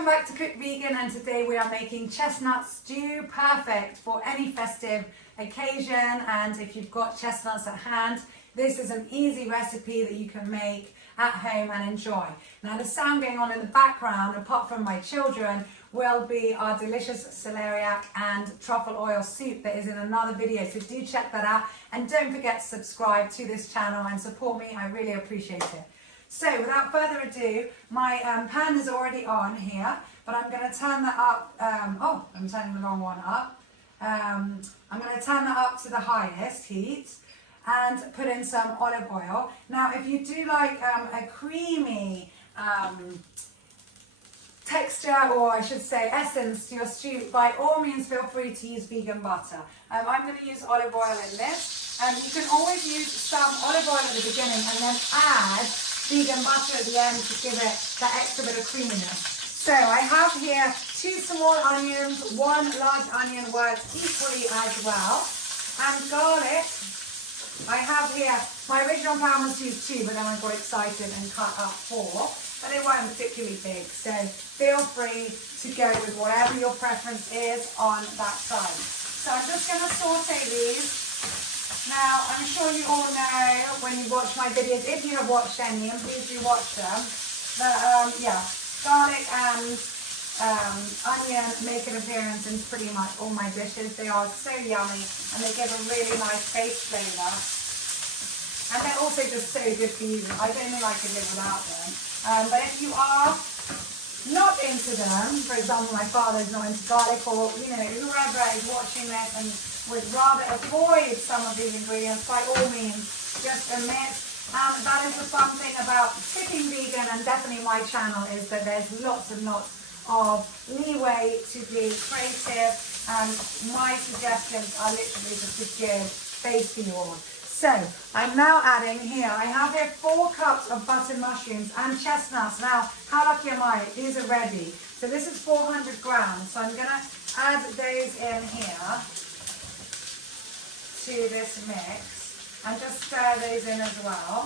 Welcome back to Cook Vegan, and today we are making chestnut stew, perfect for any festive occasion. And if you've got chestnuts at hand, this is an easy recipe that you can make at home and enjoy. Now the sound going on in the background, apart from my children, will be our delicious celeriac and truffle oil soup that is in another video, so do check that out, and don't forget to subscribe to this channel and support me. I really appreciate it. So without further ado, my pan is already on here, but I'm going to turn that up. I'm turning the wrong one up. I'm going to turn that up to the highest heat and put in some olive oil. Now, if you do like a creamy texture, or I should say essence to your stew, by all means feel free to use vegan butter. I'm going to use olive oil in this. You can always use some olive oil at the beginning and then add vegan butter at the end to give it that extra bit of creaminess. So I have here 2 small onions, 1 large onion works equally as well, and garlic. I have here, my original plan was to use 2, but then I got excited and cut up 4, but they weren't particularly big, so feel free to go with whatever your preference is on that side. So I'm just going to saute these. Now, I'm sure you all know when you watch my videos, if you have watched any, and please do watch them, that, garlic and onion make an appearance in pretty much all my dishes. They are so yummy, and they give a really nice face flavour. And they're also just so good for you. I don't think I could live without them. But if you are not into them, for example, my father's not into garlic, or, you know, whoever is watching this and would rather avoid some of these ingredients, by all means, just omit. That is the fun thing about cooking vegan, and definitely my channel, is that there's lots and lots of leeway to be creative, and my suggestions are literally just to give space for you all. So I'm now adding here, I have here 4 cups of buttered mushrooms and chestnuts. Now, how lucky am I? These are ready. So this is 400 grams. So I'm going to add those in here to this mix, and just stir those in as well.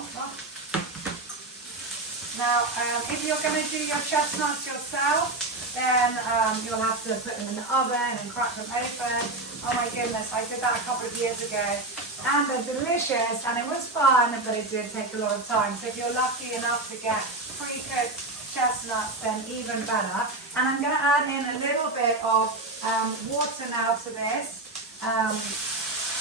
Now, if you're going to do your chestnuts yourself, then you'll have to put them in the oven and crack them open. Oh my goodness, I did that a couple of years ago, and they're delicious, and it was fun, but it did take a lot of time. So if you're lucky enough to get pre-cooked chestnuts, then even better. And I'm going to add in a little bit of water now to this.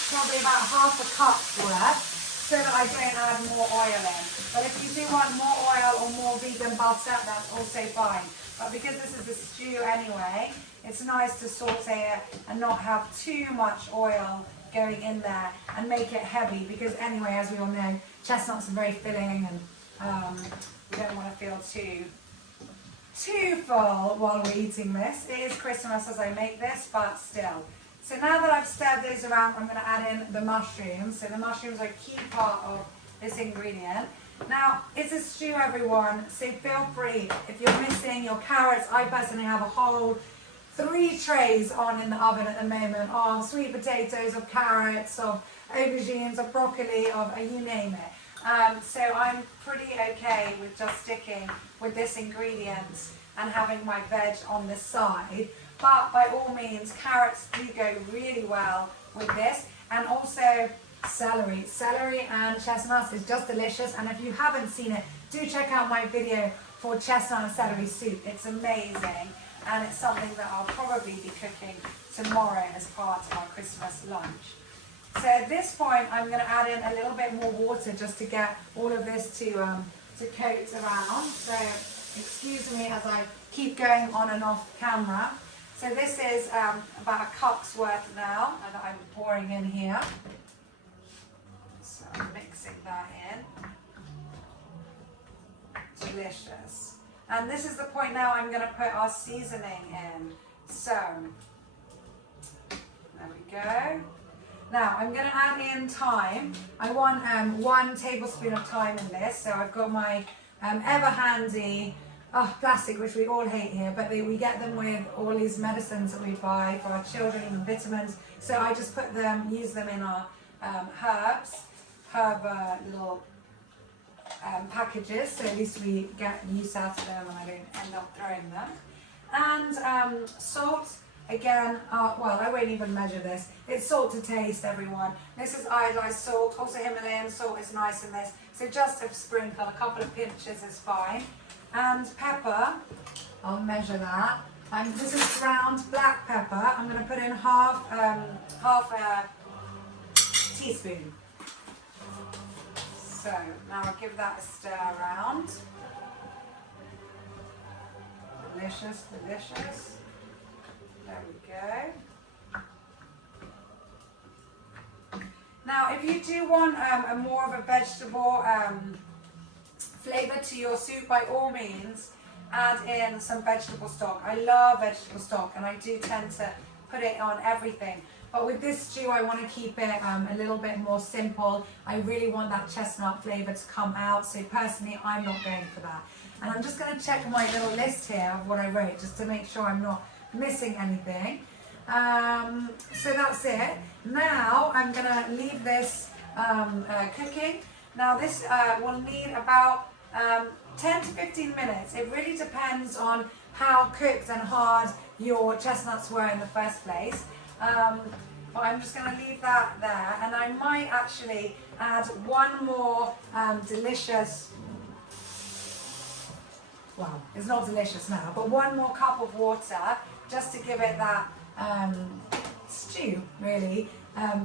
Probably about half a cup's worth, so that I don't add more oil in. But if you do want more oil or more vegan butter, that's also fine. But because this is a stew anyway, it's nice to saute it and not have too much oil going in there and make it heavy, because anyway, as we all know, chestnuts are very filling, and we don't want to feel too full while we're eating this. It is Christmas as I make this, but still. So now that I've stirred those around, I'm going to add in the mushrooms. So the mushrooms are a key part of this ingredient. Now, it's a stew, everyone, so feel free. If you're missing your carrots, I personally have a whole 3 trays on in the oven at the moment of sweet potatoes, of carrots, of aubergines, of broccoli, of you name it. So I'm pretty okay with just sticking with this ingredient and having my veg on the side. But by all means, carrots do go really well with this, and also celery. Celery and chestnuts is just delicious, and if you haven't seen it, do check out my video for chestnut and celery soup. It's amazing, and it's something that I'll probably be cooking tomorrow as part of our Christmas lunch. So at this point, I'm going to add in a little bit more water just to get all of this to coat around. So excuse me as I keep going on and off camera. So this is about a cup's worth now that I'm pouring in here. So I'm mixing that in. Delicious. And this is the point now I'm going to put our seasoning in. So, there we go. Now I'm going to add in thyme. I want 1 tablespoon of thyme in this. So I've got my ever handy plastic, which we all hate here, but we get them with all these medicines that we buy for our children and vitamins. So I just use them in our herb little packages, so at least we get use out of them and I don't end up throwing them. And salt, again, well, I won't even measure this. It's salt to taste, everyone. This is iodized salt. Also Himalayan salt is nice in this. So just a sprinkle, a couple of pinches is fine. And pepper, I'll measure that. This is ground black pepper. I'm going to put in half a teaspoon. So now I'll give that a stir around. Delicious, delicious. There we go. Now, if you do want a more of a vegetable flavour to your soup, by all means, add in some vegetable stock. I love vegetable stock, and I do tend to put it on everything. But with this stew, I want to keep it a little bit more simple. I really want that chestnut flavour to come out. So personally, I'm not going for that. And I'm just going to check my little list here of what I wrote, just to make sure I'm not missing anything. So that's it. Now I'm going to leave this cooking. Now this will need about 10 to 15 minutes. It really depends on how cooked and hard your chestnuts were in the first place. But I'm just going to leave that there, and I might actually add one more delicious, well, it's not delicious now, but one more cup of water just to give it that stew, really,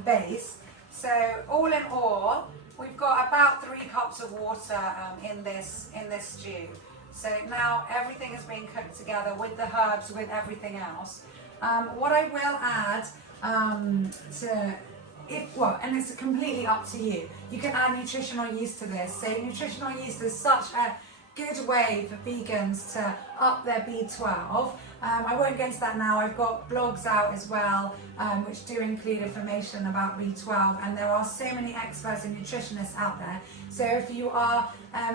base. So all in all, we've got about 3 cups of water in this stew. So now everything is being cooked together with the herbs, with everything else. What I will add and it's completely up to you. You can add nutritional yeast to this. So nutritional yeast is such a good way for vegans to up their B12. I won't get into that now. I've got blogs out as well, which do include information about B12, and there are so many experts and nutritionists out there. So if you are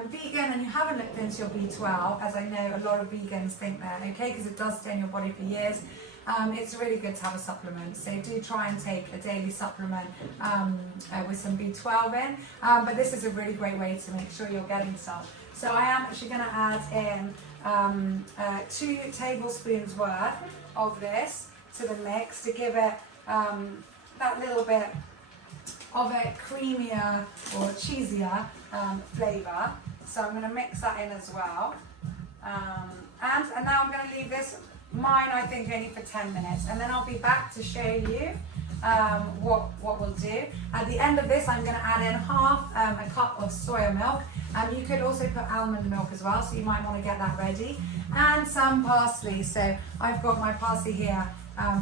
vegan and you haven't looked into your B12, as I know a lot of vegans think they're okay because it does stay in your body for years, it's really good to have a supplement. So do try and take a daily supplement with some B12 in, but this is a really great way to make sure you're getting some. So I am actually going to add in 2 tablespoons worth of this to the mix to give it that little bit of a creamier or cheesier flavour. So I'm going to mix that in as well. And now I'm going to leave this, mine I think only for 10 minutes, and then I'll be back to show you what we'll do. At the end of this, I'm going to add in half a cup of soya milk. You could also put almond milk as well, so you might want to get that ready. And some parsley. So I've got my parsley here.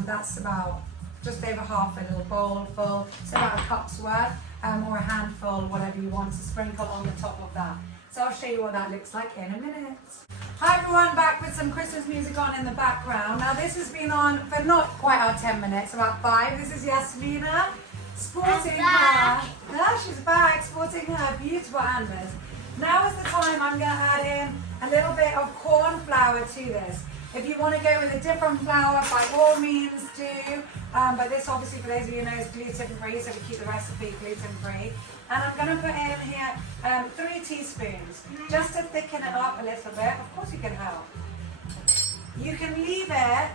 That's about just over half a little bowl full. So about a cup's worth, or a handful, whatever you want to sprinkle on the top of that. So I'll show you what that looks like in a minute. Hi everyone, back with some Christmas music on in the background. Now this has been on for not quite our 10 minutes, about 5. This is Yasmina sporting her. No, she's back, sporting her beautiful handbag. Now is the time I'm going to add in a little bit of corn flour to this. If you want to go with a different flour, by all means do. But this obviously, for those of you who know, is gluten-free, so we keep the recipe gluten-free. And I'm going to put in here 3 teaspoons, just to thicken it up a little bit. Of course you can help. You can leave it,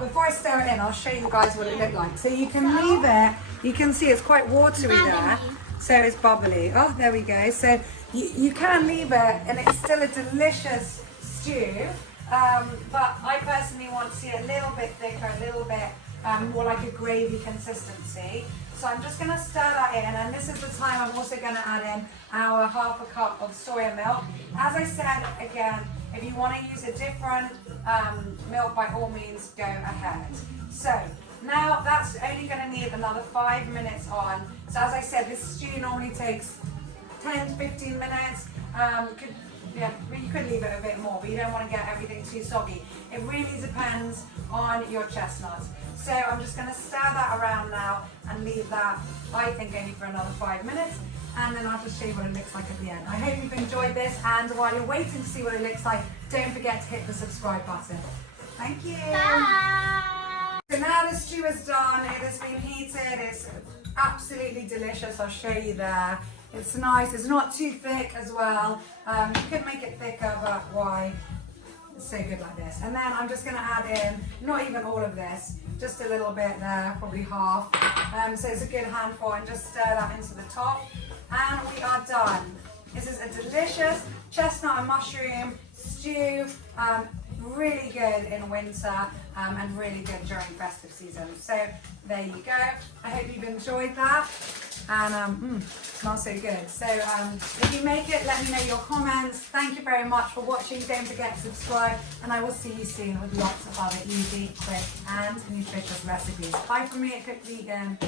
before I stir it in, I'll show you guys what it looked like. So you can leave it, you can see it's quite watery there. So it's bubbly. Oh, there we go. So you can leave it and it's still a delicious stew. But I personally want to see it a little bit thicker, a little bit more like a gravy consistency. So I'm just going to stir that in, and this is the time I'm also going to add in our half a cup of soya milk. As I said, again, if you want to use a different milk, by all means go ahead. So now that's only going to need another 5 minutes on. So as I said, this stew normally takes 10 to 15 minutes. You could leave it a bit more, but you don't want to get everything too soggy. It really depends on your chestnuts. So I'm just going to stir that around now and leave that, I think, only for another 5 minutes. And then I'll just show you what it looks like at the end. I hope you've enjoyed this, and while you're waiting to see what it looks like, don't forget to hit the subscribe button. Thank you. Bye. So now the stew is done. It has been heated. It's absolutely delicious. I'll show you there. It's nice. It's not too thick as well. You could make it thicker, but why? It's so good like this. And then I'm just gonna add in, not even all of this, just a little bit there, probably half. So it's a good handful, and just stir that into the top. And we are done. This is a delicious chestnut and mushroom stew. Really good in winter and really good during festive season. So there you go. I hope you've enjoyed that. And smells so good. So if you make it, let me know your comments. Thank you very much for watching. Don't forget to subscribe, and I will see you soon with lots of other easy, quick and nutritious recipes. Bye from me at Cook Vegan.